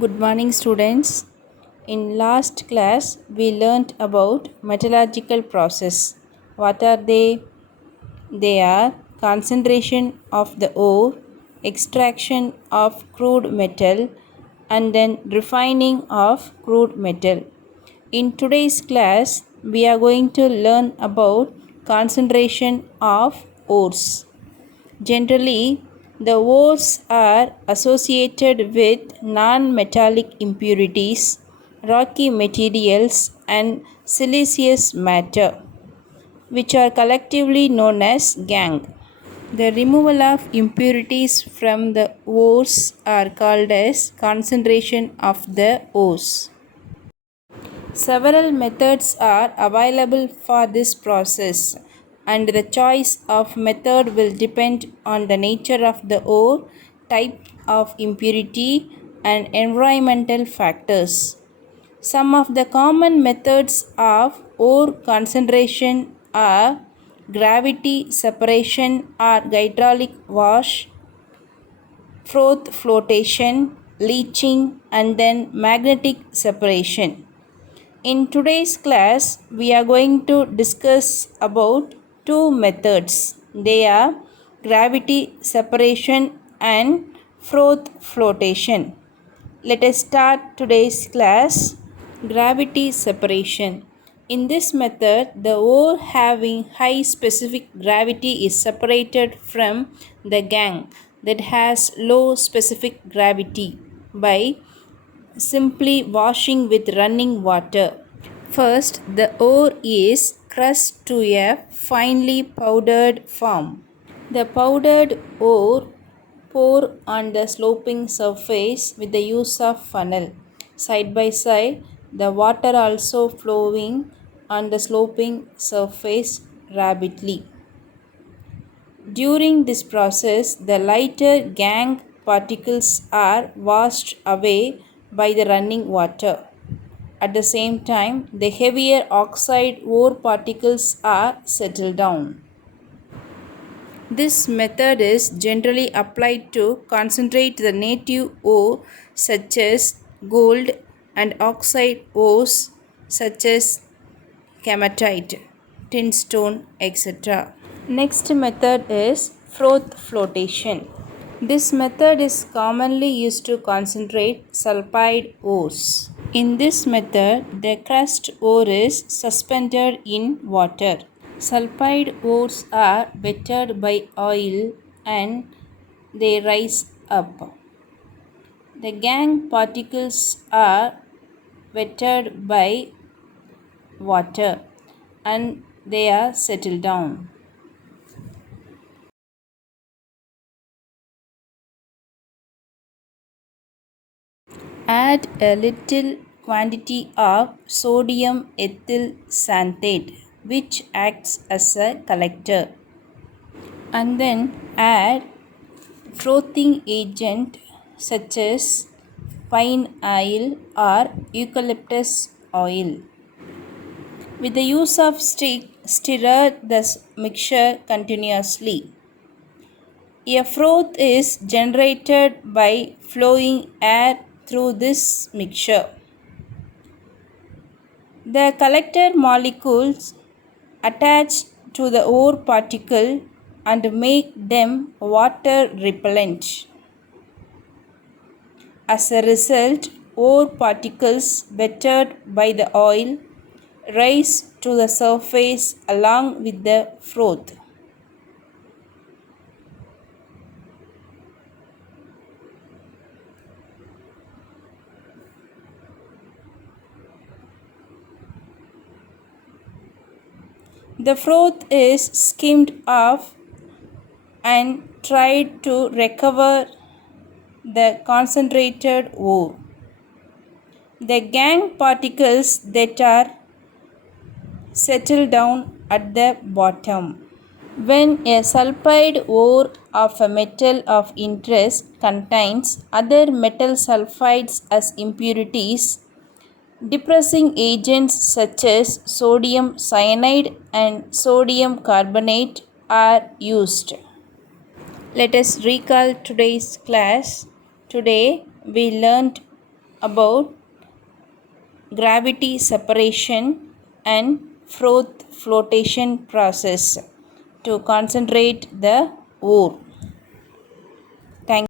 Good morning, students. In last class, we learnt about metallurgical process. What are they? They are concentration of the ore, extraction of crude metal, and then refining of crude metal. In today's class, we are going to learn about concentration of ores. Generally, the ores are associated with non-metallic impurities, rocky materials, and siliceous matter, which are collectively known as gangue. The removal of impurities from the ores are called as concentration of the ores. Several methods are available for this process, and the choice of method will depend on the nature of the ore, type of impurity, and environmental factors. Some of the common methods of ore concentration are gravity separation or hydraulic wash, froth flotation, leaching, and then magnetic separation. In today's class, we are going to discuss about two methods. They are gravity separation and froth flotation. Let us start today's class. Gravity separation. In this method, the ore having high specific gravity is separated from the gangue that has low specific gravity by simply washing with running water. First, the ore is crushed to a finely powdered form. The powdered ore pour on the sloping surface with the use of funnel. Side by side, the water also flowing on the sloping surface rapidly. During this process, the lighter gangue particles are washed away by the running water. At the same time, the heavier oxide ore particles are settled down. This method is generally applied to concentrate the native ore such as gold and oxide ores such as hematite, tinstone, etc. Next method is froth flotation. This method is commonly used to concentrate sulfide ores. In this method, the crushed ore is suspended in water. Sulfide ores are wetted by oil and they rise up. The gangue particles are wetted by water and they are settled down. Add a little quantity of sodium ethyl xanthate, which acts as a collector, and then add frothing agent such as pine oil or eucalyptus oil. With the use of stick, stir the mixture continuously. A froth is generated by flowing air through this mixture. The collected molecules attach to the ore particle and make them water repellent. As a result, ore particles wetted by the oil rise to the surface along with the froth. The froth is skimmed off and tried to recover the concentrated ore. The gangue particles that are settle down at the bottom. When a sulfide ore of a metal of interest contains other metal sulfides as impurities, depressing agents such as sodium cyanide and sodium carbonate are used. Let us recall today's class. Today we learned about gravity separation and froth flotation process to concentrate the ore.